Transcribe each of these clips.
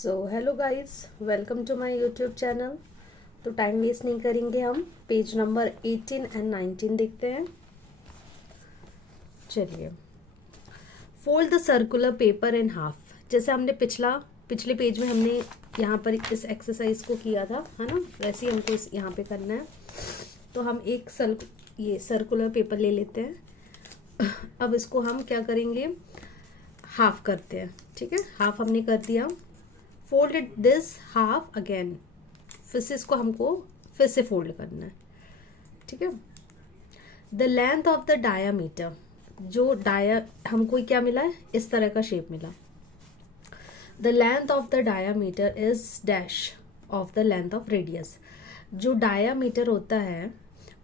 So hello guys, welcome to my YouTube channel. तो time waste नहीं करेंगे, हम पेज नंबर 18 एंड 19 देखते हैं। चलिए, fold the circular paper in half. जैसे हमने पिछले पेज में हमने यहाँ पर इस एक्सरसाइज को किया था, है ना, वैसे ही हमको इस यहाँ पे करना है। तो हम एक ये सर्कुलर पेपर ले लेते हैं। अब इसको हम क्या करेंगे, हाफ करते हैं। ठीक है, हाफ हमने कर दिया। फोल्ड दिस हाफ अगेन, फिर से इसको हमको फिर से फोल्ड करना है। ठीक है, the length of the diameter, जो हमको क्या मिला है, इस तरह का शेप मिला। The length of the diameter is dash of the length of radius. जो डायामीटर होता है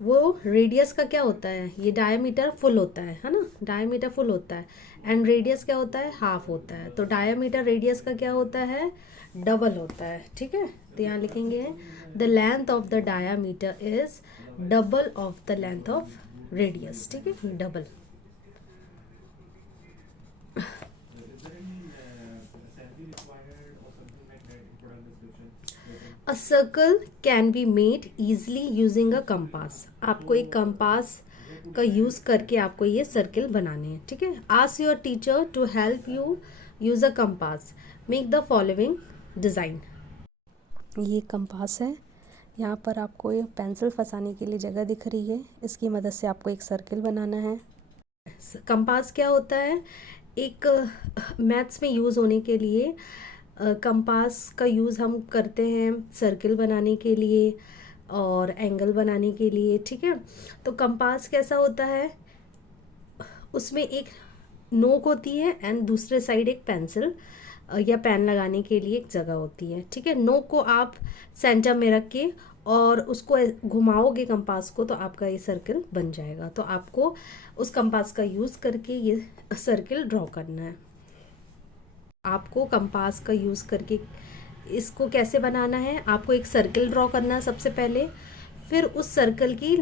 वो रेडियस का क्या होता है, ये डायामीटर फुल होता है ना, डायामीटर फुल होता है। एंड रेडियस क्या होता है, हाफ होता है। तो डायामीटर रेडियस का क्या होता है, डबल होता है। ठीक है, तो यहाँ लिखेंगे the length of the diameter is double of the length of radius. ठीक है, double. A circle can be made easily using a compass. आपको एक कंपास का यूज करके आपको ये सर्किल बनाने हैं। ठीक है, ask your teacher to help you use a compass, make the following design. ये कंपास है, यहाँ पर आपको ये पेंसिल फंसाने के लिए जगह दिख रही है, इसकी मदद से आपको एक सर्किल बनाना है। कंपास क्या होता है, एक मैथ्स में यूज़ होने के लिए कंपास का यूज़ हम करते हैं सर्किल बनाने के लिए और एंगल बनाने के लिए। ठीक है, तो कंपास कैसा होता है, उसमें एक नोक होती है एंड दूसरे साइड एक पेंसिल या पेन लगाने के लिए एक जगह होती है। ठीक है, नोक को आप सेंटर में रख के और उसको घुमाओगे कंपास को, तो आपका ये सर्किल बन जाएगा। तो आपको उस कंपास का यूज़ करके ये सर्किल ड्रॉ करना है। आपको कंपास का यूज़ करके इसको कैसे बनाना है, आपको एक सर्किल ड्रॉ करना है सबसे पहले। फिर उस सर्कल की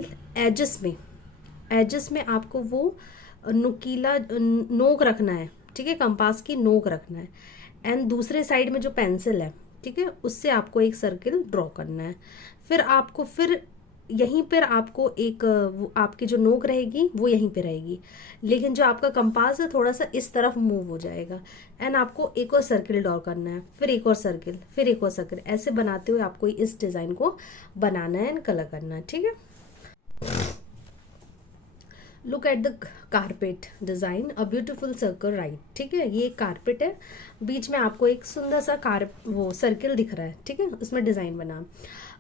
एजेस में आपको वो नुकीला नोक रखना है। ठीक है, कंपास की नोक रखना है एंड दूसरे साइड में जो पेंसिल है, ठीक है, उससे आपको एक सर्किल ड्रॉ करना है। फिर यहीं पर आपको एक आपकी जो नोक रहेगी वो यहीं पे रहेगी, लेकिन जो आपका कंपास है थोड़ा सा इस तरफ मूव हो जाएगा एंड आपको एक और सर्किल ड्रॉ करना है, फिर एक और सर्किल, फिर एक और सर्किल, ऐसे बनाते हुए आपको इस डिज़ाइन को बनाना है एंड कलर करना है। ठीक है, look at the carpet design, a beautiful circle right. ठीक है, ये एक कारपेट है, बीच में आपको एक सुंदर सा वो सर्किल दिख रहा है। ठीक है, उसमें डिज़ाइन बना।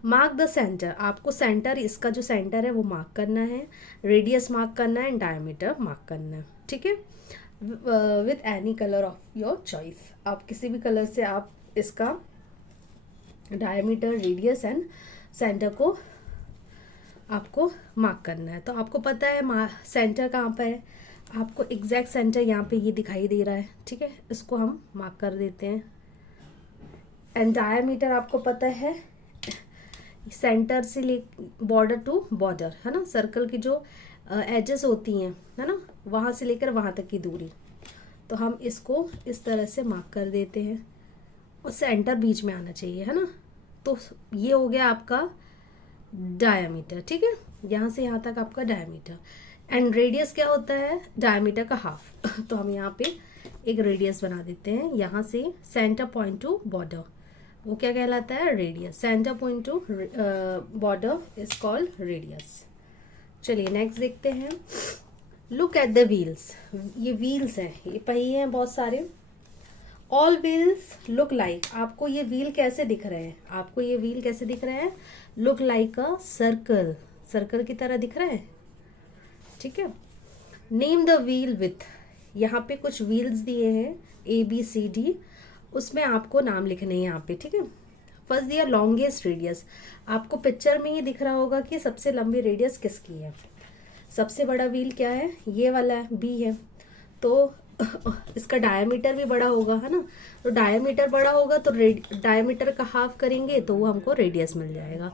मार्क द सेंटर, आपको सेंटर, इसका जो सेंटर है वो मार्क करना है, रेडियस मार्क करना है एंड डायमीटर मार्क करना है। ठीक है, with any colour of your choice, आप किसी भी कलर से आप इसका डायमीटर, रेडियस एंड सेंटर को आपको मार्क करना है। तो आपको पता है सेंटर कहाँ पर है, आपको एग्जैक्ट सेंटर यहाँ पे ये दिखाई दे रहा है। ठीक है, इसको हम मार्क कर देते हैं। एंड डायमीटर आपको पता है, सेंटर से ले बॉर्डर टू बॉर्डर, है ना, सर्कल की जो एजेस होती हैं, है ना, वहाँ से लेकर वहाँ तक की दूरी। तो हम इसको इस तरह से मार्क कर देते हैं और सेंटर बीच में आना चाहिए, है ना। तो ये हो गया आपका डायमीटर। ठीक है, यहाँ से यहाँ तक आपका डायमीटर। एंड रेडियस क्या होता है, डायमीटर का हाफ। तो हम यहाँ पे एक रेडियस बना देते हैं, यहाँ से सेंटर पॉइंट टू बॉर्डर, वो क्या कहलाता है, radius. Centre point two border is called radius. चलिए नेक्स्ट देखते हैं। लुक एट द व्हील्स, ये व्हील्स हैं, ये पहिए हैं बहुत सारे। ऑल व्हील्स लुक लाइक, आपको ये व्हील कैसे दिख रहे हैं, आपको ये व्हील कैसे दिख रहे हैं, look like a circle, circle की तरह दिख रहा है। ठीक है, नेम द व्हील विथ, यहाँ पे कुछ व्हील्स दिए हैं ABCD, उसमें आपको नाम लिखने हैं यहाँ पे। ठीक है, फर्स्ट दिया लॉन्गेस्ट रेडियस, आपको पिक्चर में ही दिख रहा होगा कि सबसे लंबी रेडियस किसकी है। सबसे बड़ा व्हील क्या है, ये वाला है, B है। तो इसका डायमीटर भी बड़ा होगा, है ना, तो डायमीटर बड़ा होगा तो डायमीटर का हाफ करेंगे तो वो हमको रेडियस मिल जाएगा।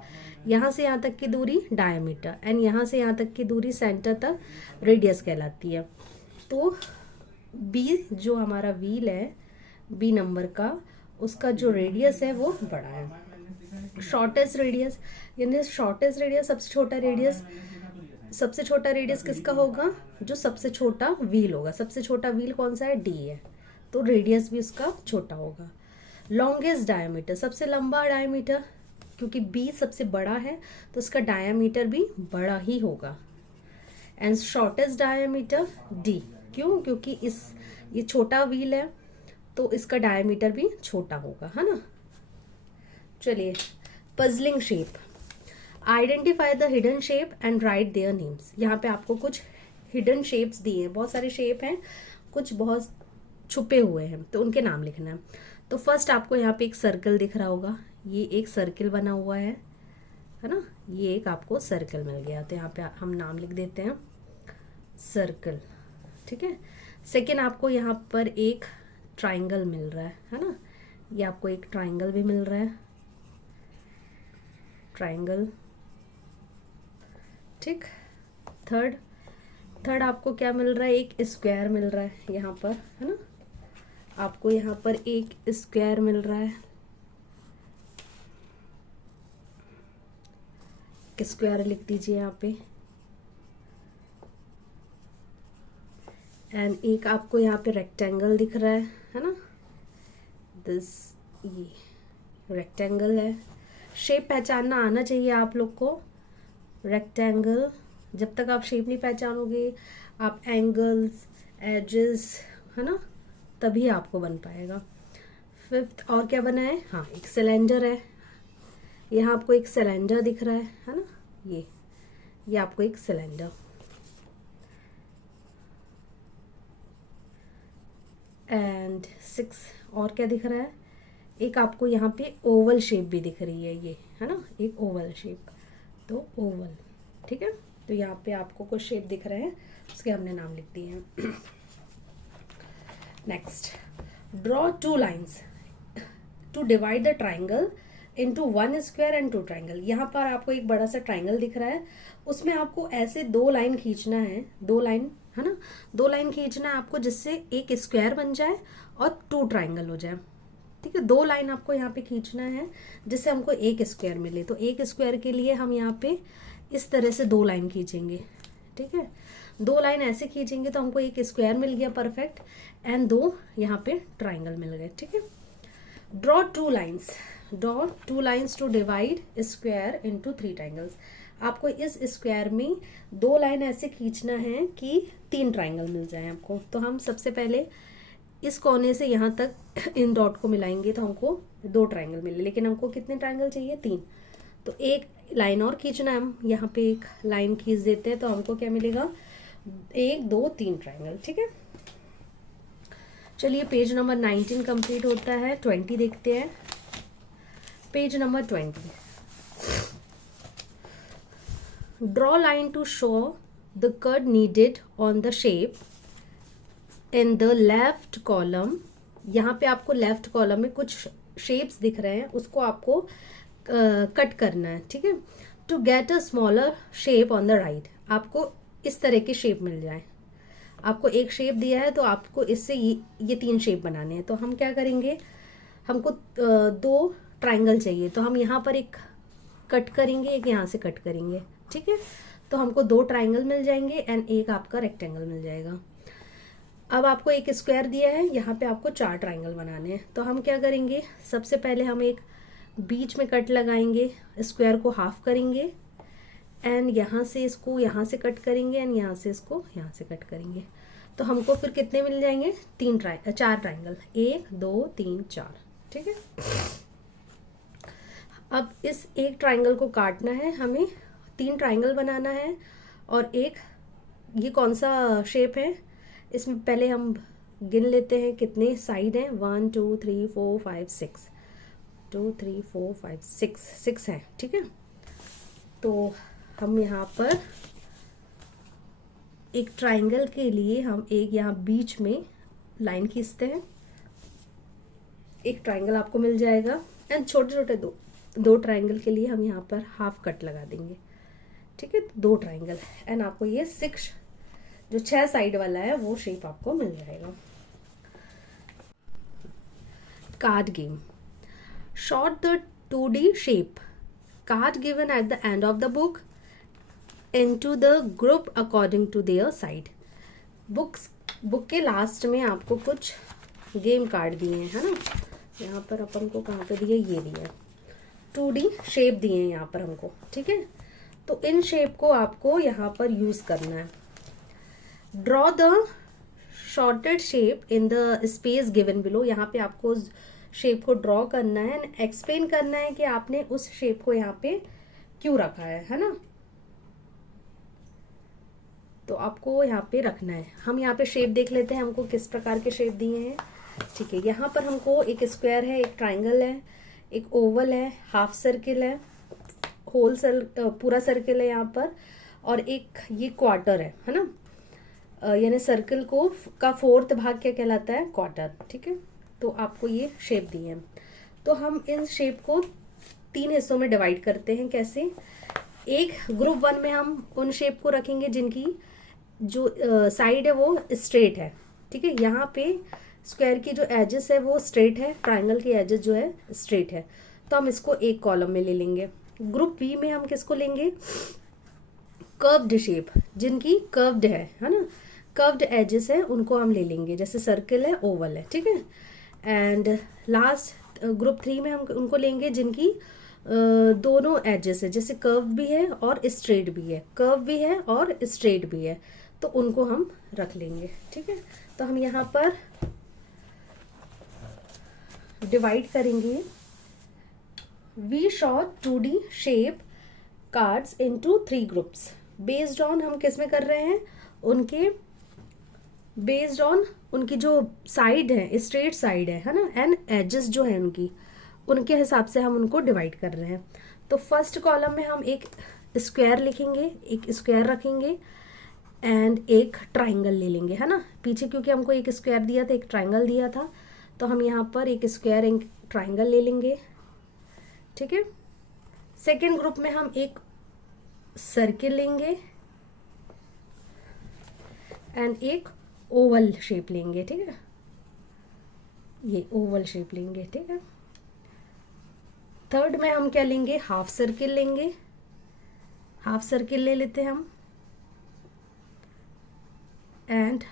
यहाँ से यहाँ तक की दूरी डायमीटर एंड यहाँ से यहाँ तक की दूरी सेंटर तक रेडियस कहलाती है। तो B जो हमारा व्हील है, B नंबर का, उसका जो रेडियस है वो बड़ा है। शॉर्टेस्ट रेडियस, यानी शॉर्टेस्ट रेडियस सबसे छोटा रेडियस, सबसे छोटा रेडियस किसका होगा, जो सबसे छोटा व्हील होगा। सबसे छोटा व्हील कौन सा है, डी है, तो रेडियस भी उसका छोटा होगा। लॉन्गेस्ट डायमीटर, सबसे लंबा डायमीटर, क्योंकि बी सबसे बड़ा है तो उसका डायमीटर भी बड़ा ही होगा। एंड शॉर्टेस्ट डायमीटर डी, क्यों, क्योंकि ये छोटा व्हील है तो इसका डायमीटर भी छोटा होगा, है ना। चलिए, puzzling shape, identify the hidden shape and right their names. यहाँ पे आपको कुछ हिडन शेप्स दिए हैं, बहुत सारे शेप हैं, कुछ बहुत छुपे हुए हैं, तो उनके नाम लिखना है। तो फर्स्ट आपको यहाँ पे एक सर्कल दिख रहा होगा, ये एक सर्कल बना हुआ है ना, ये एक आपको सर्कल मिल गया, तो यहाँ पे हम नाम लिख देते हैं सर्कल, ठीक है। सेकेंड, आपको यहाँ पर एक ट्राइंगल मिल रहा है ना, ये आपको एक ट्राइंगल भी मिल रहा है, ट्राइंगल, ठीक। थर्ड आपको क्या मिल रहा है, एक स्क्वायर मिल रहा है यहाँ पर, है ना, आपको यहाँ पर एक स्क्वायर मिल रहा है, स्क्वायर लिख दीजिए यहाँ पे। एंड एक आपको यहाँ पे रेक्टेंगल दिख रहा है ना, दिस, ये रेक्टेंगल है। शेप पहचानना आना चाहिए आप लोग को, रेक्टेंगल, जब तक आप शेप नहीं पहचानोगे, आप एंगल्स, एजेस, है ना, तभी आपको बन पाएगा। फिफ्थ, और क्या बना है, हाँ, एक सिलेंडर है, यहाँ आपको एक सिलेंडर दिख रहा है ना, ये आपको एक सिलेंडर। एंड 6, और क्या दिख रहा है, एक आपको यहाँ पे ओवल शेप भी दिख रही है, ये है ना, एक ओवल शेप, तो ओवल, ठीक है। तो यहाँ पे आपको कुछ शेप दिख रहे हैं, उसके हमने नाम लिख दिए हैं। Next, draw 2 lines to divide the triangle into 1 square and 2 triangle. यहाँ पर आपको एक बड़ा सा ट्राइंगल दिख रहा है, उसमें आपको ऐसे 2 लाइन खींचना है, 2 लाइन, है ना, 2 लाइन खींचना है आपको, जिससे एक स्क्वायर बन जाए और 2 ट्राइंगल हो जाए, ठीक है। 2 लाइन आपको यहाँ पे खींचना है जिससे हमको एक स्क्वायर मिले, तो एक स्क्वायर के लिए हम यहाँ पे इस तरह से 2 लाइन खींचेंगे, ठीक है। 2 लाइन ऐसे खींचेंगे तो हमको एक स्क्वायर मिल गया परफेक्ट, एंड 2 यहाँ पे ट्राइंगल मिल गए, ठीक है। Draw 2 lines to divide square into 3 triangles. आपको इस स्क्वायर में 2 लाइन ऐसे खींचना है कि 3 ट्राइंगल मिल जाए आपको। तो हम सबसे पहले इस कोने से यहाँ तक इन डॉट को मिलाएंगे तो हमको 2 ट्राइंगल मिले, लेकिन हमको कितने ट्राइंगल चाहिए, 3, तो एक लाइन और खींचना है। हम यहाँ पे एक लाइन खींच देते हैं तो हमको क्या मिलेगा, 1 2 3 ट्राइंगल, ठीक है। चलिए, पेज नंबर 19 कंप्लीट होता है, 20 देखते हैं। Page number 20, draw line to show the cut needed on the shape in the left column. यहाँ पे आपको लेफ्ट कॉलम में कुछ शेप्स दिख रहे हैं, उसको आपको कट करना है, ठीक है। To get a smaller shape on the right, आपको इस तरह की शेप मिल जाए। आपको एक शेप दिया है तो आपको इससे ये 3 शेप बनाने हैं, तो हम क्या करेंगे, हमको 2 ट्राइंगल चाहिए, तो हम यहाँ पर एक कट करेंगे, एक यहाँ से कट करेंगे, ठीक है। तो हमको 2 ट्राइंगल मिल जाएंगे एंड एक आपका रेक्टेंगल मिल जाएगा। अब आपको एक स्क्वायर दिया है, यहाँ पे आपको 4 ट्राइंगल बनाने हैं, तो हम क्या करेंगे, सबसे पहले हम एक बीच में कट लगाएंगे, स्क्वायर को हाफ करेंगे एंड यहाँ से इसको यहाँ से कट करेंगे एंड यहाँ से इसको यहाँ से कट करेंगे, तो हमको फिर कितने मिल जाएंगे, 4 ट्राइंगल, 1 2 3 4, ठीक है। अब इस एक ट्राइंगल को काटना है, हमें 3 ट्राइंगल बनाना है, और एक ये कौन सा शेप है, इसमें पहले हम गिन लेते हैं कितने साइड हैं, 1 2 3 4 5 6, 2 3 4 5 6 है, ठीक है। तो हम यहाँ पर एक ट्राइंगल के लिए हम एक यहाँ बीच में लाइन खींचते हैं, एक ट्राइंगल आपको मिल जाएगा, एंड छोटे छोटे दो ट्राइंगल के लिए हम यहाँ पर हाफ कट लगा देंगे, ठीक है। 2 ट्राइंगल एंड आपको ये 6 जो 6 साइड वाला है वो शेप आपको मिल जाएगा। Card game, Sort the 2D shape card given at the end of the book into the group according to their side. Book के लास्ट में आपको कुछ गेम कार्ड दिए हैं, है ना. यहाँ पर अपन को कहाँ पे दिए, ये दिए 2D शेप दिए हैं यहाँ पर हमको. ठीक है, तो इन शेप को आपको यहाँ पर यूज करना है. Draw the shorted shape in the space given below. यहाँ पे आपको शेप को ड्रॉ करना है एंड एक्सप्लेन करना है कि आपने उस शेप को यहाँ पे क्यों रखा है ना. तो आपको यहाँ पे रखना है. हम यहाँ पे शेप देख लेते हैं हमको किस प्रकार के शेप दिए हैं. ठीक है, यहाँ पर हमको एक स्क्वायर है, एक ट्राइंगल है, एक ओवल है, हाफ सर्किल है, होल पूरा सर्किल है यहाँ पर, और एक ये क्वार्टर है ना. यानी सर्किल को का फोर्थ भाग क्या कहलाता है, क्वार्टर. ठीक है, तो आपको ये शेप दिए हैं. तो हम इन शेप को 3 हिस्सों में डिवाइड करते हैं. कैसे? एक ग्रुप 1 में हम उन शेप को रखेंगे जिनकी जो साइड है वो स्ट्रेट है. ठीक है, यहाँ पे स्क्वायर की जो एजेस है वो स्ट्रेट है, ट्राइंगल की एजेस जो है स्ट्रेट है, तो हम इसको एक कॉलम में ले लेंगे. ग्रुप बी में हम किसको लेंगे, कर्व्ड शेप जिनकी कर्व्ड है ना, कर्व्ड एजेस है, उनको हम ले लेंगे. जैसे सर्किल है, ओवल है. ठीक है, एंड लास्ट ग्रुप 3 में हम उनको लेंगे जिनकी दोनों एजेस है, जैसे कर्व भी है और स्ट्रेट भी है, कर्व भी है और स्ट्रेट भी है, तो उनको हम रख लेंगे. ठीक है, तो हम यहाँ पर डिवाइड करेंगे. वी शॉ 2D shape cards into 3 groups based on, हम किस में कर रहे हैं, उनके बेस्ड ऑन उनकी जो साइड है, स्ट्रेट साइड है ना, एंड एजेस जो है उनकी, उनके हिसाब से हम उनको डिवाइड कर रहे हैं. तो फर्स्ट कॉलम में हम एक स्क्वायर लिखेंगे, एक स्क्वायर रखेंगे एंड एक ट्राइंगल ले लेंगे, है ना. पीछे क्योंकि हमको एक स्क्वायर दिया था, एक ट्राइंगल दिया था, तो हम यहाँ पर एक स्क्वायर एक ट्राइंगल ले लेंगे. ठीक है, सेकेंड ग्रुप में हम एक सर्किल लेंगे एंड एक ओवल शेप लेंगे. ठीक है, ये ओवल शेप लेंगे. ठीक है, थर्ड में हम क्या लेंगे, हाफ सर्किल लेंगे. हाफ सर्किल ले लेते हैं हम एंड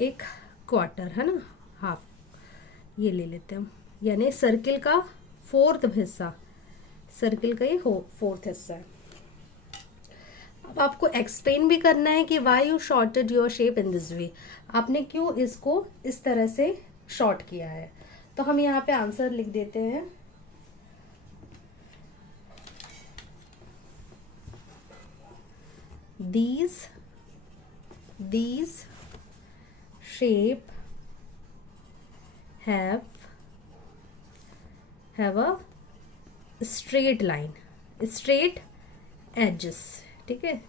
एक क्वार्टर, है ना, हाफ ये ले लेते हैं हम. यानी सर्किल का फोर्थ हिस्सा, सर्किल का ये फोर्थ हिस्सा है. अब आपको एक्सप्लेन भी करना है कि why you shorted your shape in this way, आपने क्यों इसको इस तरह से शॉर्ट किया है. तो हम यहाँ पे आंसर लिख देते हैं. These shape have a straight line, straight edges. ठीक है,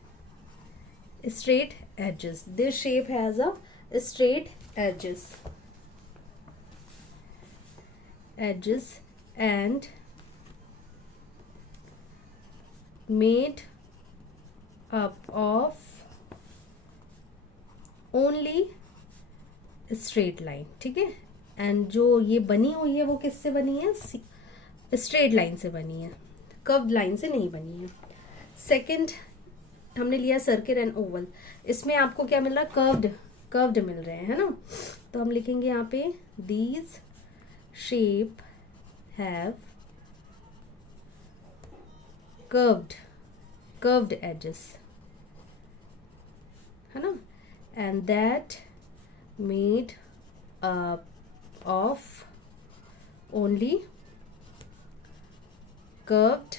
straight edges. This shape has a straight edges and made up of only straight line. ठीक है, एंड जो ये बनी हुई है वो किससे बनी है, स्ट्रेट लाइन से बनी है, कर्व्ड लाइन से नहीं बनी है. सेकंड हमने लिया सर्किल एंड ओवल, इसमें आपको क्या मिल रहा है, कर्व्ड मिल रहे हैं, है ना. तो हम लिखेंगे यहाँ पे these shape have curved edges, है ना, and that made of only curved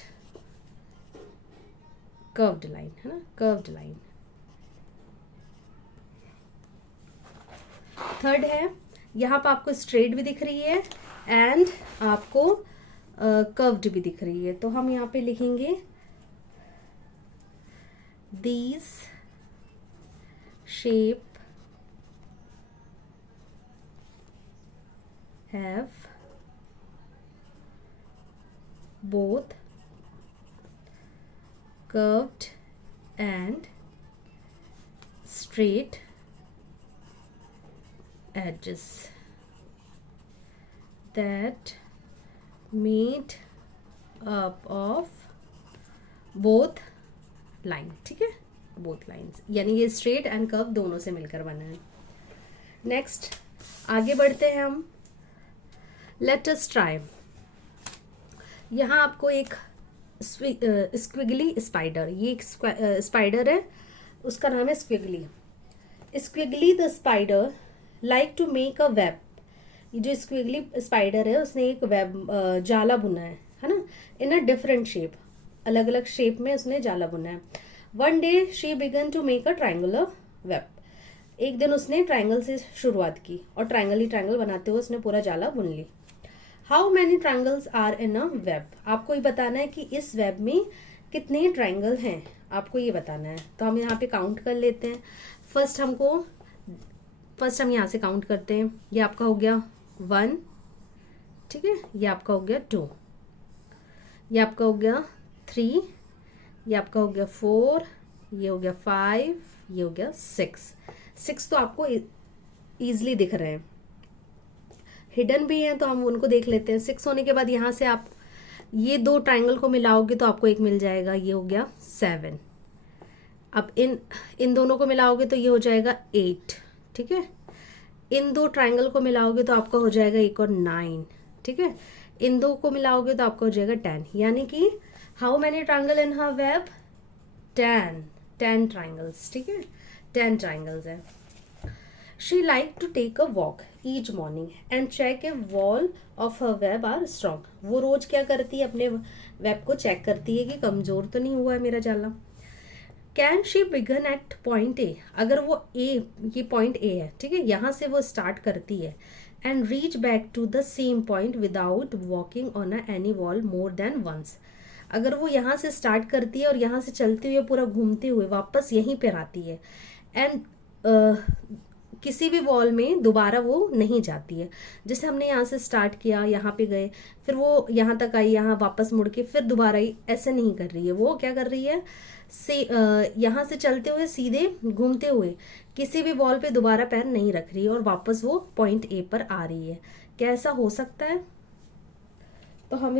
line, है ना, कर्व्ड लाइन. थर्ड है, यहाँ पर आपको स्ट्रेट भी दिख रही है एंड आपको कर्व्ड भी दिख रही है. तो हम यहाँ पे लिखेंगे these shape have both curved and straight edges that meet up of both line, ठीक है, both lines, यानी ये स्ट्रेट एंड कर्व दोनों से मिलकर बना है. नेक्स्ट आगे बढ़ते हैं हम. Let us try. यहाँ आपको एक स्क्विगली स्पाइडर, ये एक स्पाइडर है, उसका नाम है Squiggly. Squiggly the spider like to make a web. ये जो स्क्विगली स्पाइडर है उसने एक वेब जाला बुना है ना, इन अ डिफरेंट शेप, अलग अलग शेप में उसने जाला बुना है. One day she began to make a triangular web. एक दिन उसने ट्रायंगल से शुरुआत की और ट्रायंगल ही ट्रायंगल बनाते हुए उसने पूरा जाला बुन ली. How many triangles are in a web. आपको ये बताना है कि इस वेब में कितने ट्रायंगल हैं, आपको ये बताना है. तो हम यहाँ पे काउंट कर लेते हैं. फर्स्ट हम यहाँ से काउंट करते हैं. ये आपका हो गया 1, ठीक है, ये आपका हो गया 2, ये आपका हो गया 3, ये आपका हो गया 4, ये हो गया 5, ये हो गया 6 तो आपको ईजिली दिख रहे हैं. हिडन भी हैं तो हम उनको देख लेते हैं. 6 होने के बाद यहाँ से आप ये दो ट्रायंगल को मिलाओगे तो आपको एक मिल जाएगा, ये हो गया 7. अब इन दोनों को मिलाओगे तो ये हो जाएगा 8, ठीक है. इन दो ट्रायंगल को मिलाओगे तो आपका हो जाएगा एक और 9, ठीक है. इन दो को मिलाओगे तो आपका हो जाएगा 10. यानी कि how many triangle in her web? 10 triangles, ठीक है, 10 ट्रायंगल्स है. She like to take a walk each morning and check if wall of her web are strong. वो रोज क्या करती है, अपने वेब को चेक करती है कि कमजोर तो नहीं हुआ है मेरा जाला. Can she begin at point A? अगर वो ये पॉइंट A है, ठीक है, यहाँ से वो स्टार्ट करती है and reach back to the same point without walking on any wall more than once. अगर वो यहाँ से स्टार्ट करती है और यहाँ से चलते हुए पूरा घूमते हुए वापस यहीं पर आती है एंड किसी भी वॉल में दोबारा वो नहीं जाती है. जैसे हमने यहाँ से स्टार्ट किया, यहाँ पे गए, फिर वो यहाँ तक आई, यहाँ वापस मुड़ के फिर दोबारा आई, ऐसे नहीं कर रही है. वो क्या कर रही है, यहाँ से चलते हुए सीधे घूमते हुए किसी भी वॉल पे दोबारा पैर नहीं रख रही है और वापस वो पॉइंट ए पर आ रही है. क्या ऐसा हो सकता है? तो हम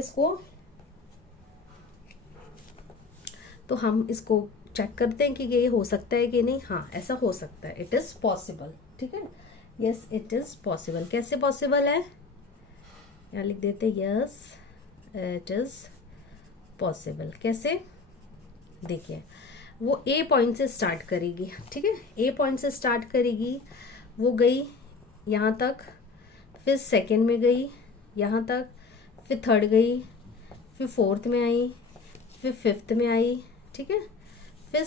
इसको चेक करते हैं कि ये हो सकता है कि नहीं. हाँ, ऐसा हो सकता है. इट इज पॉसिबल, ठीक है. Yes, it is possible. कैसे पॉसिबल है? यहाँ लिख देते यस इट इज पॉसिबल. कैसे? देखिए, वो ए पॉइंट से स्टार्ट करेगी, ठीक है, ए पॉइंट से स्टार्ट करेगी. वो गई यहाँ तक, फिर सेकेंड में गई यहाँ तक, फिर थर्ड गई, फिर फोर्थ में आई, फिर फिफ्थ में आई, ठीक है, फिर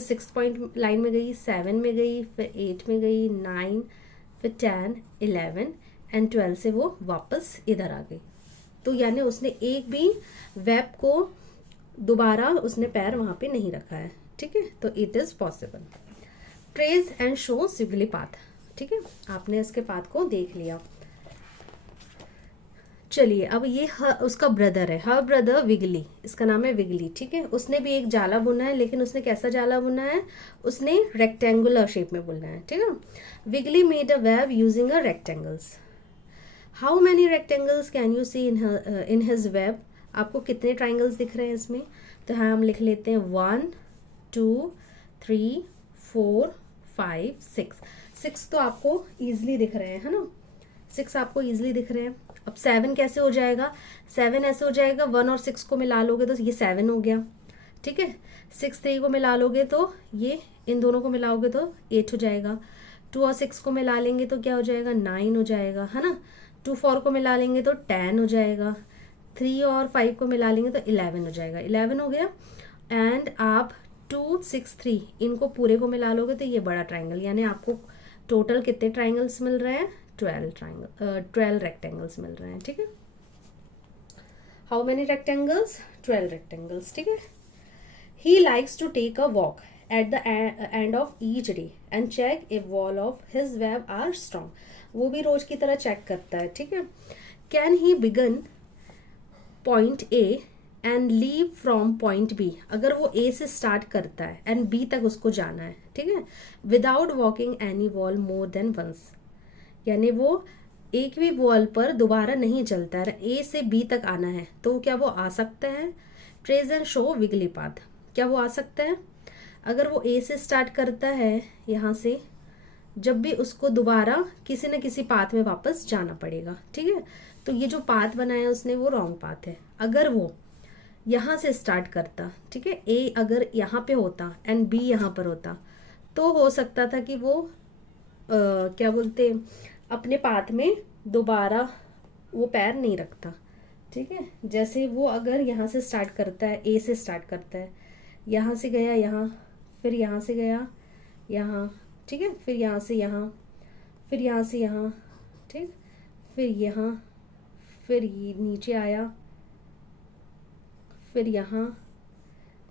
सिक्स पॉइंट लाइन में गई, 7 में गई, फिर 8 में गई, 9, फिर 10, 11 एंड 12 से वो वापस इधर आ गई. तो यानी उसने एक भी वेब को दोबारा उसने पैर वहां पे नहीं रखा है, ठीक है. तो it is possible. Trace and show Squiggly path, ठीक है, आपने इसके पाथ को देख लिया. चलिए, अब ये उसका ब्रदर है, हर ब्रदर विगली, इसका नाम है विगली, ठीक है. उसने भी एक जाला बुना है, लेकिन उसने कैसा जाला बुना है, उसने रेक्टेंगुलर शेप में बुना है, ठीक है. Wiggly made a web using a rectangles. How many rectangles can you see in his web? आपको कितने ट्राइंगल्स दिख रहे हैं इसमें? तो हाँ, हम लिख लेते हैं 1 2 3 4 5 6 तो आपको ईजिली दिख रहे हैं, है ना. 6 आपको ईजिली दिख रहे हैं. अब 7 कैसे हो जाएगा? 7 ऐसे हो जाएगा, 1 और 6 को मिला लोगे तो ये 7 हो गया, ठीक है. 6 3 को मिला लोगे तो ये, इन दोनों को मिलाओगे तो 8 हो जाएगा. 2 और 6 को मिला लेंगे तो क्या हो जाएगा? 9 हो जाएगा, है ना. 2 4 को मिला लेंगे तो 10 हो जाएगा. 3 और 5 को मिला लेंगे तो 11 हो जाएगा. 11 हो गया. एंड आप 2 6 3 इनको पूरे को मिला लोगे तो ये बड़ा ट्राइंगल, यानी आपको टोटल कितने ट्राइंगल्स मिल रहे हैं? 12 रेक्टेंगल्स मिल रहे हैं, ठीक है. How many rectangles? 12 रेक्टेंगल्स, ठीक है. He likes to take a walk at the end of each day and check if wall of his web are strong. वो भी रोज की तरह चेक करता है, ठीक है. Can he begin point A and leave from point B. अगर वो ए से स्टार्ट करता है एंड बी तक उसको जाना है, ठीक है, without walking any wall more than once, यानी वो एक भी वॉल पर दोबारा नहीं चलता है, ए से बी तक आना है, तो क्या वो आ सकता है? ट्रेस एंड शो विगली पाथ, क्या वो आ सकता है? अगर वो ए से स्टार्ट करता है यहाँ से, जब भी उसको दोबारा किसी न किसी पाथ में वापस जाना पड़ेगा, ठीक है। तो ये जो पाथ बनाया उसने वो रॉन्ग पाथ है। अगर वो यहाँ से स्टार्ट करता, ठीक है, ए अगर यहाँ पे होता एंड बी यहाँ पर होता, तो हो सकता था कि वो क्या बोलते, अपने पाथ में दोबारा वो पैर नहीं रखता, ठीक है। जैसे वो अगर यहाँ से स्टार्ट करता है, ए से स्टार्ट करता है, यहाँ से गया यहाँ, फिर यहाँ से गया यहाँ, ठीक है, फिर यहाँ से यहाँ, फिर यहाँ से यहाँ, ठीक, फिर यहाँ, फिर ये नीचे आया, फिर यहाँ,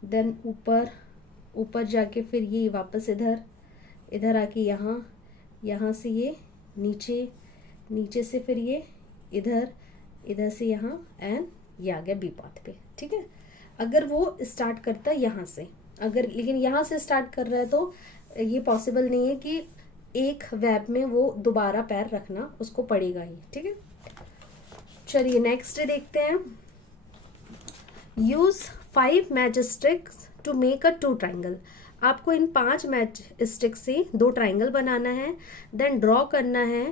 देन ऊपर, ऊपर जाके फिर ये वापस इधर, इधर आके यहाँ, यहाँ से ये नीचे, नीचे से फिर ये इधर, इधर से यहाँ, एंड ये आ गया बी पाथ पे, ठीक है। अगर वो स्टार्ट करता है यहाँ से, अगर लेकिन यहाँ से स्टार्ट कर रहा है तो ये पॉसिबल नहीं है कि एक वेब में वो दोबारा पैर रखना उसको पड़ेगा ही, ठीक है। चलिए नेक्स्ट देखते हैं। Use 5 match sticks to make a 2 triangle. आपको इन 5 मैच स्टिक से 2 ट्राइंगल बनाना है, देन ड्रॉ करना है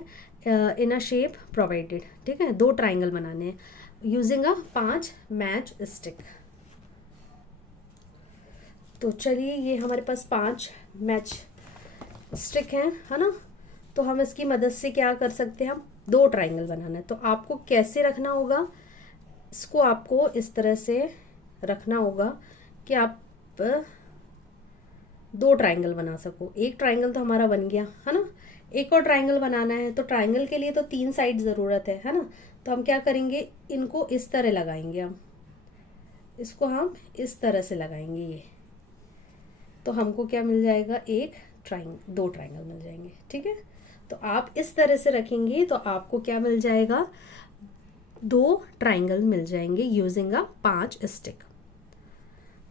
इन अ शेप प्रोवाइडेड, ठीक है। 2 ट्राइंगल बनाने हैं यूजिंग अ 5 मैच स्टिक। तो चलिए ये हमारे पास 5 मैच स्टिक हैं, है ना। तो हम इसकी मदद से क्या कर सकते हैं, हम 2 ट्राइंगल बनाना है। तो आपको कैसे रखना होगा, इसको आपको इस तरह से रखना होगा कि आप 2 ट्राइंगल बना सको। एक ट्राइंगल तो हमारा बन गया, है ना। एक और ट्राइंगल बनाना है, तो ट्राइंगल के लिए तो 3 साइड ज़रूरत है ना। तो हम क्या करेंगे, इनको इस तरह लगाएंगे, हम इसको हम इस तरह से लगाएंगे ये, तो हमको क्या मिल जाएगा, 2 ट्राइंगल मिल जाएंगे, ठीक है। तो आप इस तरह से रखेंगे तो आपको क्या मिल जाएगा, 2 ट्राइंगल मिल जाएंगे यूजिंग अ 5 स्टिक।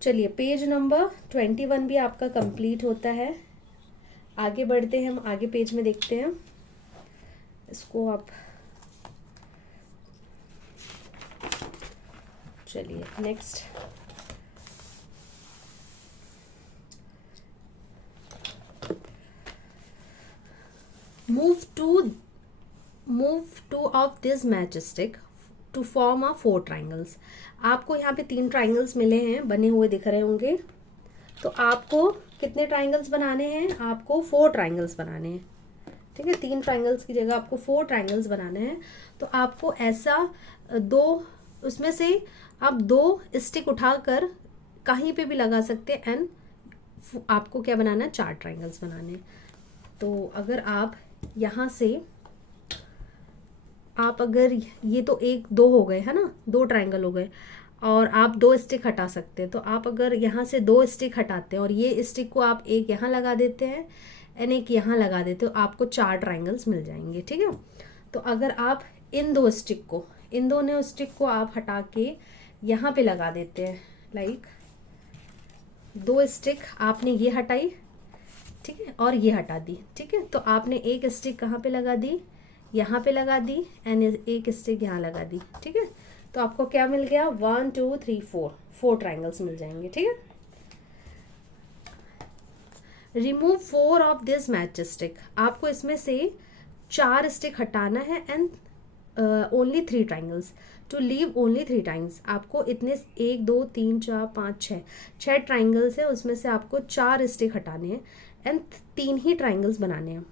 चलिए पेज नंबर 21 भी आपका कंप्लीट होता है। आगे बढ़ते हैं, हम आगे पेज में देखते हैं। इसको आप चलिए next, move two of this matchstick to form a 4 triangles। आपको यहाँ पे 3 ट्राइंगल्स मिले हैं, बने हुए दिख रहे होंगे। तो आपको कितने ट्राइंगल्स बनाने हैं, आपको 4 ट्राइंगल्स बनाने हैं, ठीक है। 3 ट्राइंगल्स की जगह आपको 4 ट्राइंगल्स बनाने हैं। तो आपको ऐसा 2, उसमें से आप 2 स्टिक उठाकर कहीं पे भी लगा सकते हैं, एंड आपको क्या बनाना है, 4 ट्राइंगल्स बनाने हैं। तो अगर आप यहाँ से, आप अगर ये तो 1 2 हो गए, है ना, 2 ट्राइंगल हो गए, और आप 2 स्टिक हटा सकते हैं। तो आप अगर यहाँ से 2 स्टिक हटाते हैं और ये स्टिक को आप एक यहाँ लगा देते हैं एंड एक यहाँ लगा देते हो, आपको 4 ट्राइंगल्स मिल जाएंगे, ठीक है। तो अगर आप इन 2 स्टिक को, इन दोनों स्टिक को आप हटा के यहाँ पे लगा देते हैं, लाइक 2 स्टिक आपने ये हटाई, ठीक है, और ये हटा दी, ठीक है। तो आपने एक स्टिक कहाँ पे लगा दी, यहाँ पे लगा दी, एंड एक स्टिक यहाँ लगा दी, ठीक है। तो आपको क्या मिल गया, 1 2 3 4 ट्राइंगल्स मिल जाएंगे, ठीक है। Remove 4 of this match stick. आपको इसमें से 4 स्टिक हटाना है and only 3 triangles to leave only 3 times. आपको इतने 1 2 3 4 5 6 ट्राइंगल्स है, उसमें से आपको 4 स्टिक हटाने हैं एंड 3 ही ट्राइंगल्स बनाने हैं,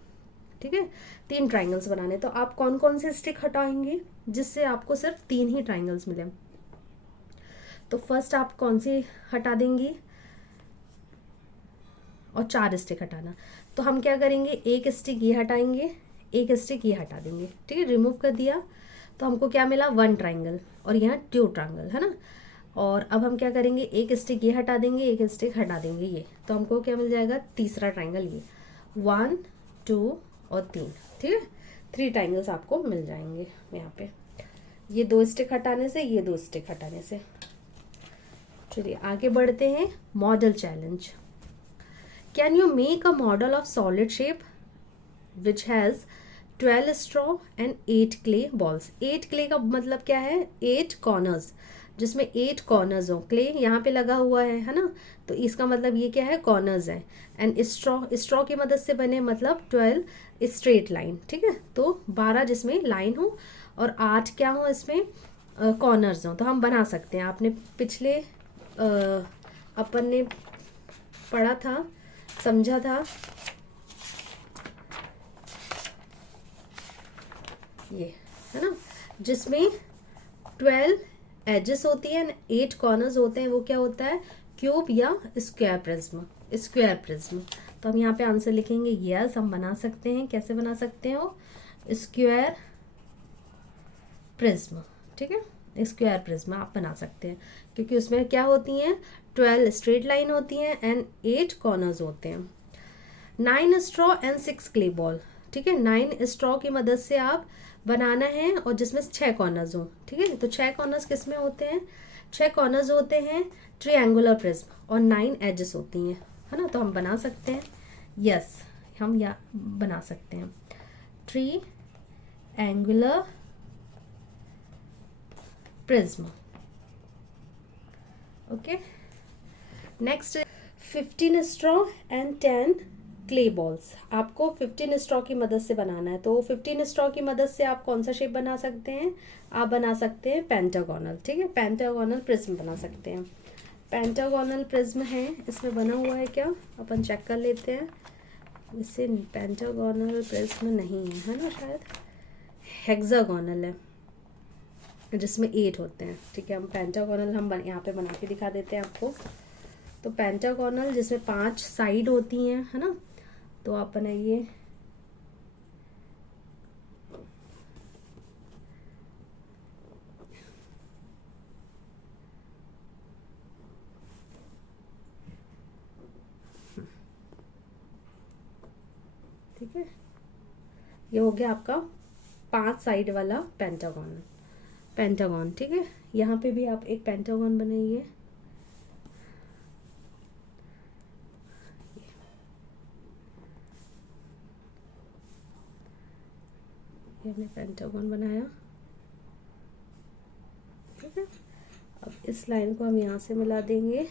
ठीक है। 3 ट्राइंगल्स बनाने। तो आप कौन कौन से स्टिक हटाएंगे जिससे आपको सिर्फ 3 ही ट्राइंगल्स मिले। तो फर्स्ट आप कौन से हटा देंगी, और 4 स्टिक हटाना। तो हम क्या करेंगे, एक स्टिक ये हटाएंगे, एक स्टिक ये हटा देंगे, ठीक है। रिमूव कर दिया तो हमको क्या मिला, 1 ट्राइंगल, और यहाँ 2 ट्राइंगल, है ना। और अब हम क्या करेंगे, एक स्टिक ये हटा देंगे, एक स्टिक हटा देंगे ये, तो हमको क्या मिल जाएगा, तीसरा ट्राइंगल ये, 1 2 और 3, ठीक है। 3 ट्राइंगल्स आपको मिल जाएंगे यहाँ पे, ये 2 स्टिक हटाने से, ये 2 स्टिक हटाने से। चलिए आगे बढ़ते हैं। Model challenge. Can you make a model of solid shape which has 12 straw and 8 clay balls. 8 clay का मतलब क्या है, 8 कॉर्नर्स, जिसमें 8 कॉर्नर्स हो। क्ले यहाँ पे लगा हुआ है ना, तो इसका मतलब ये क्या है, कॉर्नर्स है। एंड स्ट्रॉ, स्ट्रॉ की मदद से बने मतलब 12 स्ट्रेट लाइन, ठीक है। तो 12 जिसमें लाइन हो और 8 क्या हो इसमें, कॉर्नर्स हो। तो हम बना सकते हैं। आपने पिछले अपन ने पढ़ा था, समझा था, ये है ना, जिसमें 12 एजेस होती है, 8 कॉर्नर्स होते हैं। वो क्या होता है, क्यूब या स्क्वायर प्रिज्म, स्क्वायर प्रिज्म। तो हम यहाँ पे आंसर लिखेंगे यस, हम बना सकते हैं। कैसे बना सकते हो, स्क्वायर प्रिज्म, ठीक है, स्क्वायर प्रिज्म आप बना सकते हैं, क्योंकि उसमें क्या होती हैं, 12 स्ट्रेट लाइन होती हैं एंड 8 कॉर्नर्स होते हैं। 9 स्ट्रॉ एंड 6 क्ले बॉल, ठीक है। 9 स्ट्रॉ की मदद से आप बनाना है, और जिसमें 6 कॉर्नर्स हो, ठीक है। तो 6 कॉर्नर्स किस में होते हैं, 6 कॉर्नर्स होते हैं ट्रायंगुलर प्रिज्म, और 9 एजेस होती हैं, है ना। तो हम बना सकते हैं, यस, हम या बना सकते हैं triangular prism. Okay, next 15 straw and 10 clay balls. आपको 15 स्ट्रॉ की मदद से बनाना है। तो 15 स्ट्रॉ की मदद से आप कौन सा शेप बना सकते हैं, आप बना सकते हैं पेंटागोनल, ठीक है, पेंटागोनल प्रिज्म बना सकते हैं। पेंटागोनल प्रिज्म है, इसमें बना हुआ है क्या, अपन चेक कर लेते हैं। इससे पेंटागोनल प्रिज्म नहीं है, है ना, शायद हेक्सागोनल है, जिसमें 8 होते हैं, ठीक है। हम पेंटागोनल हम यहाँ पे बना के दिखा देते हैं आपको। तो पेंटागोनल जिसमें 5 साइड होती हैं, है ना। तो आप बनाइए, ठीक है, ये हो गया आपका 5 साइड वाला पेंटागन, ठीक है। यहाँ पे भी आप एक पेंटागन बनाइए, ये हमने पेंटागन बनाया, ठीक है। अब इस लाइन को हम यहाँ से मिला देंगे,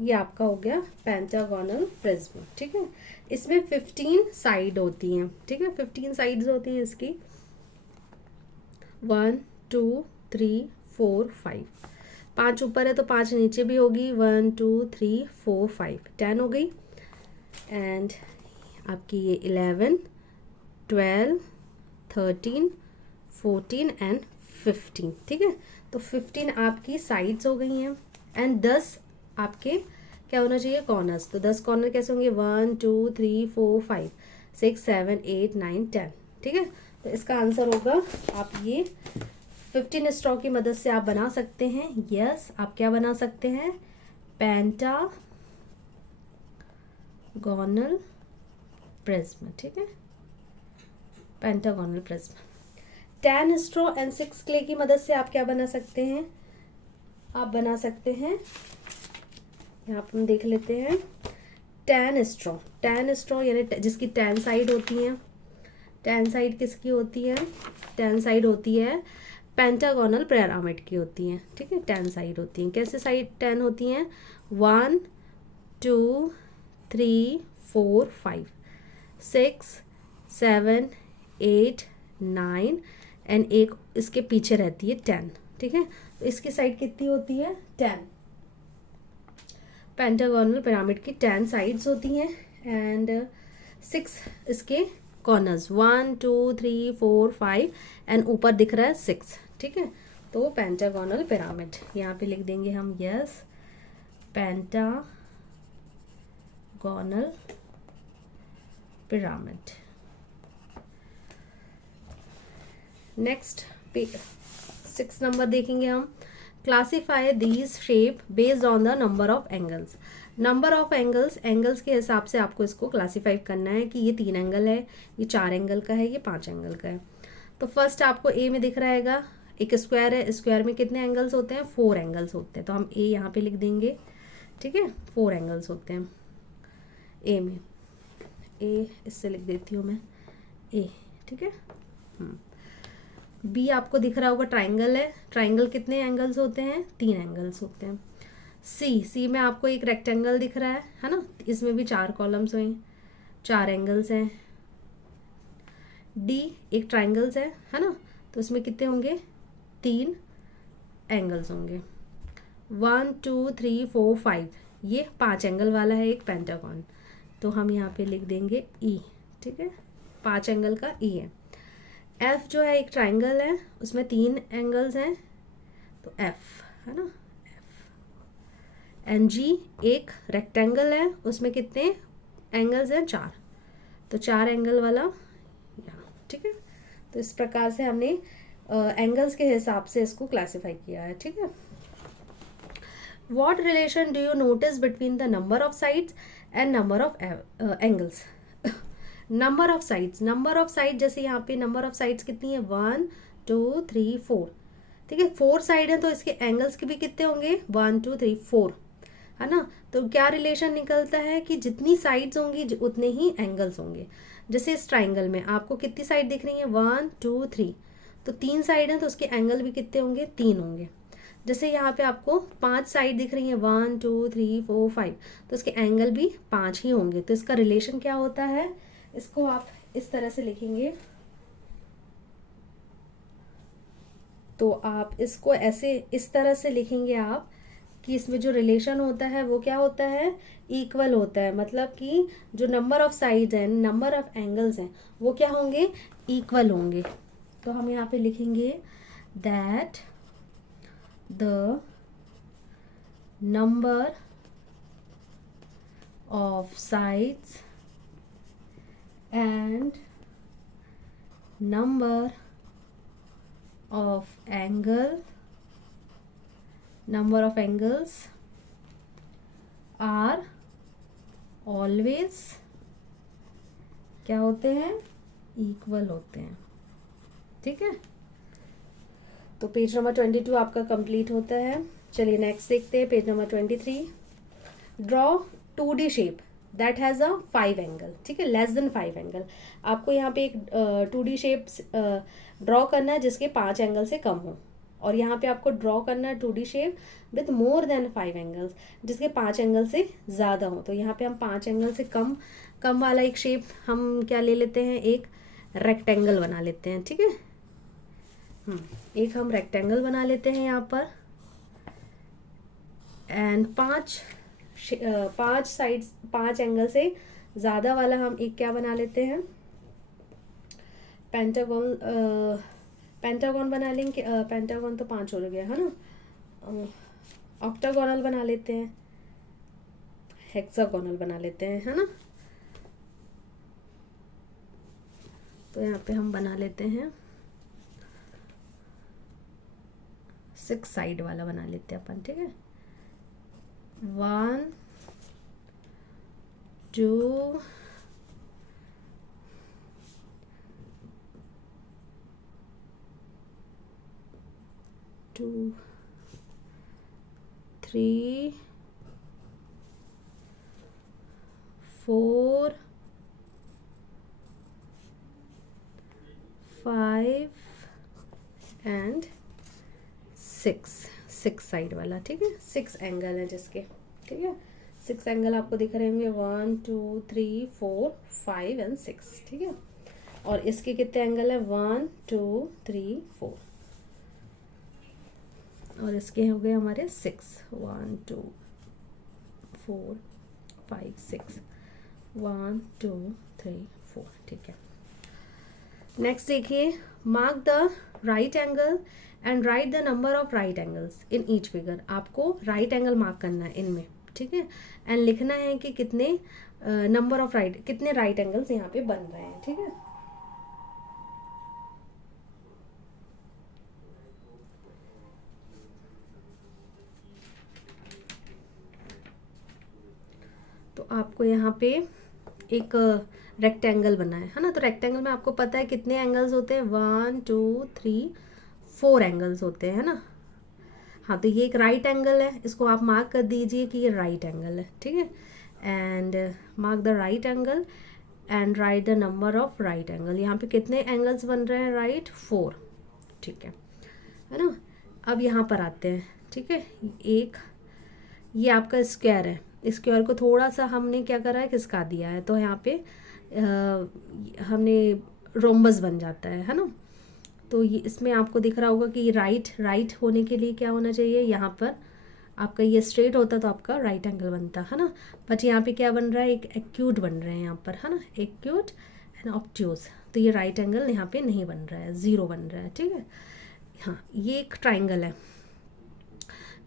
ये आपका हो गया पेंटागोनल प्रिज्म, ठीक है। इसमें 15 साइड होती हैं, ठीक है, 15 साइड्स होती हैं इसकी, 1 2 3 4 5, 5 ऊपर है तो 5 नीचे भी होगी, 1 2 3 4 5, 10 हो गई। एंड आपकी ये 11 12 13 14 एंड 15, ठीक है। तो 15 आपकी साइड्स हो गई हैं, एंड 10 आपके क्या होना चाहिए, कॉर्नर्स। तो 10 कॉर्नर कैसे होंगे, 1 2 3 4 5 6 7 8 9 10, ठीक है। तो इसका आंसर होगा, आप ये 15 स्ट्रॉ की मदद से आप बना सकते हैं, यस, आप क्या बना सकते हैं, पेंटागोनल प्रिज्म, ठीक है, pentagonal prism. 10 straw and 6 clay की मदद से आप क्या बना सकते हैं, आप बना सकते हैं, यहाँ पर हम देख लेते हैं, 10 स्ट्रॉ, 10 स्ट्रॉ यानी जिसकी 10 साइड होती हैं। 10 साइड किसकी होती है, 10 साइड होती है पेंटागोनल पिरामिड की होती हैं, ठीक है। 10 साइड होती हैं, कैसे साइड 10 होती हैं, 1 2 3 4 5 6 7 8 9 एंड एक इसके पीछे रहती है 10, ठीक है। तो इसकी साइड कितनी होती है, 10। पेंटागोनल पिरामिड की 10 साइड्स होती हैं एंड 6 इसके कॉर्नर्स, 1 2 3 4 5 एंड ऊपर दिख रहा है 6, ठीक है। तो पेंटागोनल पिरामिड यहाँ पे लिख देंगे हम, yes, pentagonal pyramid. Next 6 number देखेंगे हम, classify these shape based on the number of angles. Number of angles, angles के हिसाब से आपको इसको क्लासीफाई करना है कि ये 3 एंगल है, ये 4 एंगल का है, ये 5 एंगल का है। तो फर्स्ट आपको ए में दिख रहेगा, एक स्क्वायर है, स्क्वायर में कितने एंगल्स होते हैं, 4 एंगल्स होते हैं, तो हम ए यहाँ पे लिख देंगे, ठीक है, 4 एंगल्स होते हैं ए में, ए इससे लिख देती हूँ मैं ए, ठीक है। बी आपको दिख रहा होगा ट्राइंगल है, ट्राइंगल कितने एंगल्स होते हैं, 3 एंगल्स होते हैं। सी में आपको एक रेक्टेंगल दिख रहा है ना, इसमें भी 4 कॉलम्स हुए, 4 एंगल्स हैं। डी एक ट्राइंगल्स है ना, तो इसमें कितने होंगे, 3 एंगल्स होंगे, 1 2 3 4 5, ये 5 एंगल वाला है एक पेंटागन, तो हम यहाँ पे लिख देंगे ई, ठीक है, 5 एंगल का ई है। एफ जो है एक ट्राइंगल है, उसमें 3 एंगल्स हैं, तो एफ है ना, एफ। एंड जी एक रेक्टेंगल है, उसमें कितने एंगल्स हैं, 4, तो 4 एंगल वाला यहाँ, ठीक है। तो इस प्रकार से हमने एंगल्स के हिसाब से इसको क्लासिफाई किया है, ठीक है। What relation do you notice between the number of sides and number of angles? Number of side जैसे यहाँ पे नंबर ऑफ साइड्स कितनी है, 1 2 3 4, ठीक है, 4 साइड है तो इसके एंगल्स के भी कितने होंगे, 1 2 3 4, है ना। तो क्या रिलेशन निकलता है कि जितनी साइड्स होंगी उतने ही एंगल्स होंगे। जैसे इस ट्राइंगल में आपको कितनी साइड दिख रही है, 1 2 3, तो 3 साइड है तो उसके एंगल भी कितने होंगे, 3 होंगे। जैसे यहाँ पे आपको 5 साइड दिख रही है, 1 2 3 4 5, तो इसके एंगल भी 5 ही होंगे। तो इसका रिलेशन क्या होता है, इसको आप इस तरह से लिखेंगे, तो आप इसको ऐसे इस तरह से लिखेंगे आप कि इसमें जो रिलेशन होता है वो क्या होता है, इक्वल होता है, मतलब कि जो नंबर ऑफ साइड्स हैं, नंबर ऑफ एंगल्स हैं, वो क्या होंगे, इक्वल होंगे। तो हम यहाँ पे लिखेंगे that the number of sides and number of angles are always क्या होते हैं, इक्वल होते हैं, ठीक है। तो पेज नंबर 22 आपका कंप्लीट होता है। चलिए नेक्स्ट देखते हैं, page number 23। Draw 2D shape that has a 5 angle, ठीक है, लेस देन 5 एंगल। आपको यहाँ पे एक 2D शेप ड्रॉ करना है जिसके 5 एंगल से कम हो, और यहाँ पे आपको ड्रॉ करना है 2D shape with more than 5 angles, जिसके 5 एंगल से ज़्यादा हो। तो यहाँ पे हम 5 एंगल से कम वाला एक शेप हम क्या ले लेते हैं, एक रेक्टेंगल बना लेते हैं, ठीक है। एक हम रेक्टेंगल बना लेते हैं यहाँ पर, एंड 5 साइड्स 5 एंगल से ज़्यादा वाला हम एक क्या बना लेते हैं, पेंटागन बना लेंगे। पेंटागन तो 5 हो गया है ना, ऑक्टागोनल बना लेते हैं, हेक्सागोनल बना लेते हैं, है ना। तो यहाँ पे हम बना लेते हैं 6 साइड वाला बना लेते हैं अपन, ठीक है। 1 2 2 3 4 5 एंड 6 साइड वाला, ठीक है। 6 एंगल है जिसके, ठीक है, 6 एंगल आपको दिख रहे होंगे, 1 2 3 4 5 एंड 6, ठीक है। और इसके कितने एंगल है, 1 2 3 4, और इसके हो गए हमारे 6, 1 2 4 5 6, 1 2 3 4, ठीक है। नेक्स्ट देखिए, mark the right angle and right the number of right angles in each figure. आपको राइट एंगल मार्क करना है इनमें, ठीक है, एंड लिखना है कि कितने नंबर ऑफ कितने राइट एंगल्स यहाँ पे बन रहे हैं, ठीक है। तो आपको यहाँ पे एक रेक्टेंगल बना है ना, तो रेक्टेंगल में आपको पता है कितने एंगल्स होते हैं, 1 2 3 4 एंगल्स होते हैं ना। हाँ, तो ये एक राइट एंगल है, इसको आप मार्क कर दीजिए कि ये राइट एंगल है, ठीक है। And mark the right angle and right the number of right angle. यहाँ पे कितने एंगल्स बन रहे हैं? राइट 4, ठीक है ना। अब यहाँ पर आते हैं, ठीक है। एक ये आपका स्क्वायर है, स्क्वायर को थोड़ा सा हमने क्या करा है, खिसका दिया है, तो यहाँ पे हमने रोम्बस बन जाता है ना। तो ये इसमें आपको दिख रहा होगा कि राइट होने के लिए क्या होना चाहिए, यहाँ पर आपका ये स्ट्रेट होता तो आपका राइट एंगल बनता है ना। बट यहाँ पे क्या बन रहा है, एक एक्यूट बन रहे हैं यहाँ पर, है ना, एक्यूट एंड ऑब्ट्यूज। तो ये राइट एंगल यहाँ पे नहीं बन रहा है, 0 बन रहा है, ठीक है। हाँ, ये एक ट्राइंगल है।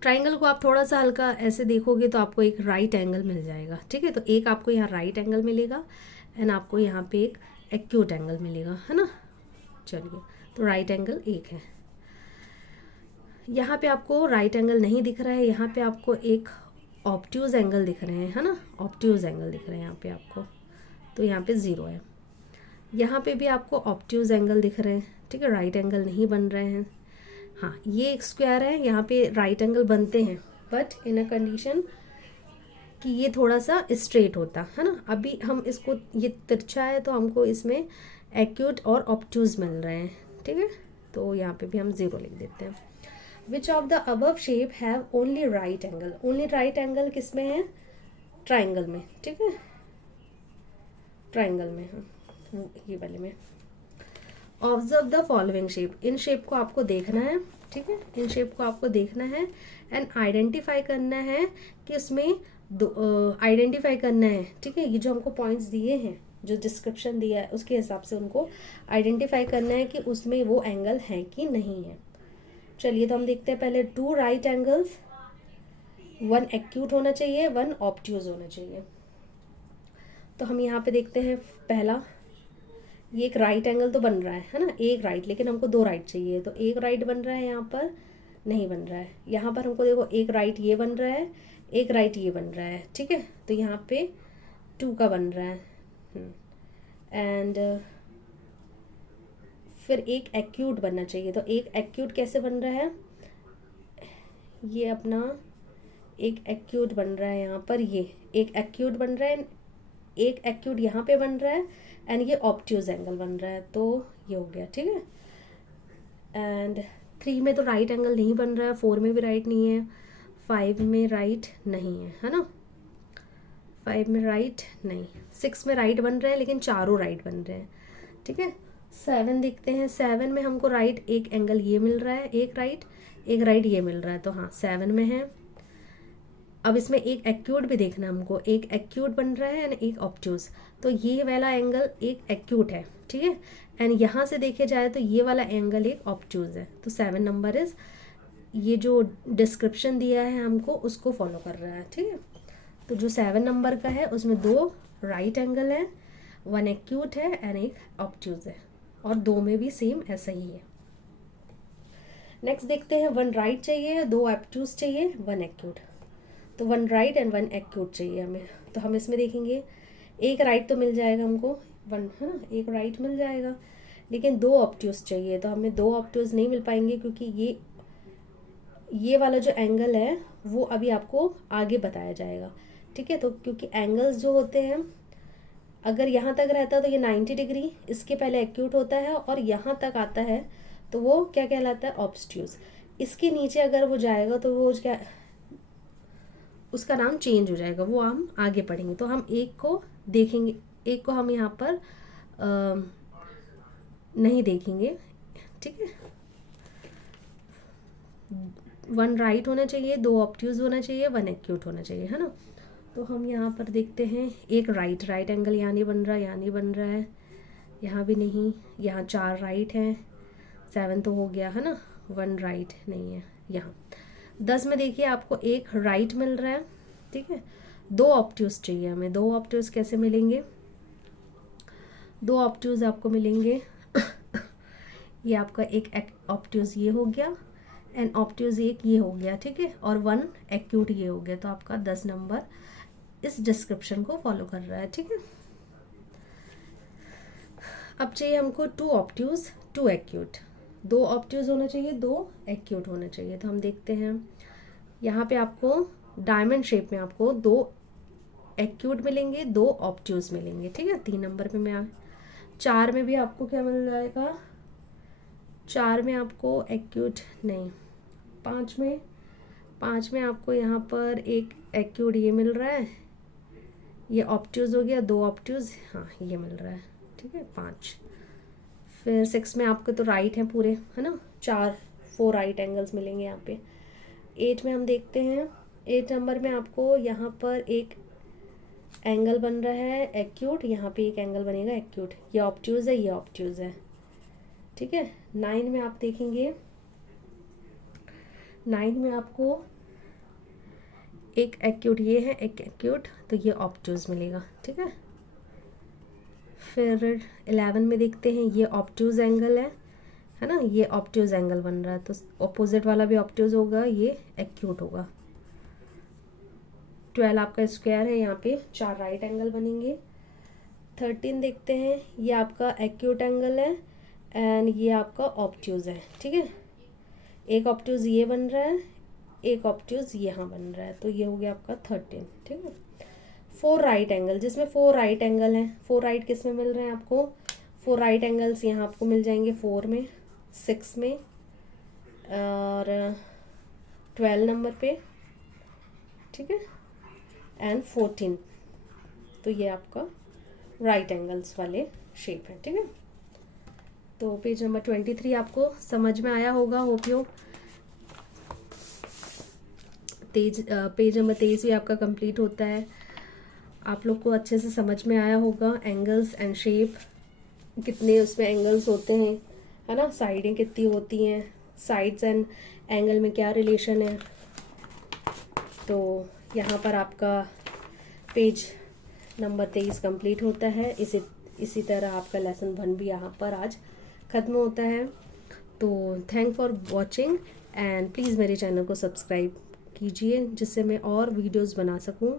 ट्राइंगल को आप थोड़ा सा हल्का ऐसे देखोगे तो आपको एक राइट एंगल मिल जाएगा, ठीक है। तो एक आपको यहाँ राइट एंगल मिलेगा एंड आपको यहाँ पे एक एक्यूट एंगल मिलेगा, है ना। चलिए, तो राइट एंगल एक है। यहाँ पे आपको राइट एंगल नहीं दिख रहा है, यहाँ पे आपको एक ऑब्ट्यूज एंगल दिख रहे हैं, है ना, ऑब्ट्यूज एंगल दिख रहे हैं यहाँ पे आपको। तो यहाँ पे 0 है। यहाँ पे भी आपको ऑब्ट्यूज एंगल दिख रहे हैं, ठीक है, राइट एंगल नहीं बन रहे हैं। हाँ, ये एक स्क्वायर है, यहाँ पे राइट एंगल बनते हैं बट इन अ कंडीशन कि ये थोड़ा सा स्ट्रेट होता है ना। अभी हम इसको, ये तिरछा है तो हमको इसमें एक्यूट और ऑब्ट्यूज मिल रहे हैं, ठीक है। तो यहाँ पे भी हम 0 लिख देते हैं। Which of the above shape have only right angle? Only right angle किस में है? ट्राइंगल में, ठीक है, ट्राइंगल में, हाँ, ये वाले में। Observe the following shape. In shape को आपको देखना है, ठीक है, इन शेप को आपको देखना है एंड आइडेंटिफाई करना है कि उसमें आइडेंटिफाई करना है, ठीक है। ये जो हमको पॉइंट्स दिए हैं, जो डिस्क्रिप्शन दिया है उसके हिसाब से उनको आइडेंटिफाई करना है कि उसमें वो एंगल है कि नहीं है। चलिए, तो हम देखते हैं पहले 2 राइट एंगल्स, 1 एक्यूट होना चाहिए, 1 ऑब्ट्यूज होना चाहिए। तो हम यहाँ पे देखते हैं पहला, ये एक राइट एंगल तो बन रहा है ना, एक राइट, लेकिन हमको 2 राइट चाहिए, तो एक राइट बन रहा है, यहाँ पर नहीं बन रहा है। यहाँ पर हमको देखो एक राइट ये बन रहा है, एक राइट ये बन रहा है, ठीक है। तो यहाँ पे 2 का बन रहा है एंड फिर एक एक्यूट बनना चाहिए। तो एक एक्यूट कैसे बन रहा है, ये अपना एक एक्यूट बन रहा है यहाँ पर, ये एक एक्यूट बन रहा है, एक एक्यूट यहाँ पे बन रहा है एंड ये ऑब्ट्यूज एंगल बन रहा है, तो ये हो गया, ठीक है। एंड 3 में तो राइट एंगल नहीं बन रहा है, 4 में भी राइट नहीं है, 5 में राइट नहीं है ना, 5 में राइट नहीं, 6 में राइट बन रहे हैं लेकिन चारों राइट बन रहे हैं, ठीक है। 7 देखते हैं, 7 में हमको राइट एक एंगल ये मिल रहा है, एक राइट ये मिल रहा है, तो हाँ 7 में है। अब इसमें एक एक्यूट भी देखना है हमको, एक एक्यूट बन रहा है एंड एक ऑब्ट्यूज, तो ये वाला एंगल एक एक्यूट है, ठीक है। एंड यहाँ से देखे जाए तो ये वाला एंगल एक ऑब्ट्यूज है, तो 7 नंबर इज, ये जो डिस्क्रिप्शन दिया है हमको उसको फॉलो कर रहा है, ठीक है। तो जो 7 नंबर का है उसमें 2 राइट एंगल है, 1 एक्यूट है एंड एक ऑब्ट्यूज है, और 2 में भी सेम ऐसा ही है। नेक्स्ट देखते हैं, 1 राइट चाहिए, 2 ऑब्ट्यूज चाहिए, 1 एक्यूट। तो 1 राइट एंड 1 एक्यूट चाहिए हमें। तो हम इसमें देखेंगे एक राइट तो मिल जाएगा हमको, 1 है ना, एक राइट मिल जाएगा, लेकिन 2 ऑब्ट्यूज चाहिए, तो हमें 2 ऑब्ट्यूज नहीं मिल पाएंगे क्योंकि ये वाला जो एंगल है वो अभी आपको आगे बताया जाएगा, ठीक है। तो क्योंकि एंगल्स जो होते हैं, अगर यहाँ तक रहता है तो ये 90 डिग्री, इसके पहले एक्यूट होता है और यहाँ तक आता है तो वो क्या कहलाता है, ऑब्ट्यूज। इसके नीचे अगर वो जाएगा तो वो क्या, उसका नाम चेंज हो जाएगा, वो हम आगे पढ़ेंगे। तो हम एक को देखेंगे, एक को हम यहाँ पर नहीं देखेंगे, ठीक है। 1 राइट होना चाहिए, 2 ऑब्ट्यूज होना चाहिए, 1 एक्यूट होना चाहिए, है ना। तो हम यहाँ पर देखते हैं एक राइट एंगल यहाँ नहीं बन रहा, यहाँ नहीं बन रहा है, यहाँ भी नहीं, यहाँ 4 राइट हैं, 7 तो हो गया, है ना, 1 राइट नहीं है यहाँ। 10 में देखिए आपको एक राइट मिल रहा है, ठीक है, 2 ऑब्ट्यूज चाहिए हमें। 2 ऑब्ट्यूज कैसे मिलेंगे, 2 ऑब्ट्यूज आपको मिलेंगे ये आपका एक ऑब्ट्यूज ये हो गया एंड ऑब्ट्यूज एक ये हो गया, ठीक है, और 1 एक्यूट ये हो गया। तो आपका 10 नंबर इस डिस्क्रिप्शन को फॉलो कर रहा है, ठीक है। अब चाहिए हमको 2 ऑब्ट्यूज, 2 एक्यूट। 2 ऑब्ट्यूज होना चाहिए, 2 एक्यूट होना चाहिए। तो हम देखते हैं यहाँ पे आपको डायमंड शेप में आपको 2 एक्यूट मिलेंगे, 2 ऑब्ट्यूज मिलेंगे, ठीक है। 3 नंबर पे मैं 4 में भी आपको क्या मिल जाएगा, 4 में आपको एक्यूट नहीं, 5 में आपको यहाँ पर एक एक्यूट ये मिल रहा है, ये ऑब्ट्यूज हो गया, 2 ऑब्ट्यूज, हाँ ये मिल रहा है, ठीक है 5। फिर 6 में आपके तो राइट है पूरे, है ना, 4 राइट एंगल्स मिलेंगे यहाँ पे। 8 में हम देखते हैं, 8 नंबर में आपको यहाँ पर एक एंगल बन रहा है एक्यूट, यहाँ पे एक एंगल बनेगा एक्यूट, ये ऑब्ट्यूज है, ये ऑब्ट्यूज है, ठीक है। 9 में आप देखेंगे, 9 में आपको एक एक्यूट ये है, एक एक्यूट, तो ये ऑब्ट्यूज मिलेगा, ठीक है। फिर 11 में देखते हैं, ये ऑब्ट्यूज एंगल है ना, ये ऑब्ट्यूज एंगल बन रहा है, तो ऑपोजिट वाला भी ऑब्ट्यूज होगा, ये एक्यूट होगा। 12 आपका स्क्वायर है, यहाँ पे 4 राइट एंगल बनेंगे। 13 देखते हैं, ये आपका एक्यूट एंगल है एंड ये आपका ऑब्ट्यूज है, ठीक है। एक ऑब्ट्यूज ये बन रहा है, एक ऑब्ट्यूज यहाँ बन रहा है, तो ये हो गया आपका 13, ठीक है। 4 राइट एंगल, जिसमें 4 राइट एंगल हैं, 4 राइट किस में मिल रहे हैं आपको, 4 राइट एंगल्स यहाँ आपको मिल जाएंगे 4 में, 6 में और 12 नंबर पे, ठीक है, एंड 14। तो ये आपका राइट एंगल्स वाले शेप है, ठीक है। तो पेज नंबर 23 आपको समझ में आया होगा, होप यू। पेज नंबर 23 भी आपका कंप्लीट होता है, आप लोग को अच्छे से समझ में आया होगा। एंगल्स एंड शेप, कितने उसमें एंगल्स होते हैं, है ना, साइडें कितनी होती हैं, साइड्स एंड एंगल में क्या रिलेशन है। तो यहाँ पर आपका पेज नंबर 23 कंप्लीट होता है। इसी तरह आपका लेसन 1 भी यहाँ पर आज ख़त्म होता है। तो thank for watching and please मेरे चैनल को सब्सक्राइब कीजिए, जिससे मैं और वीडियोस बना सकूं।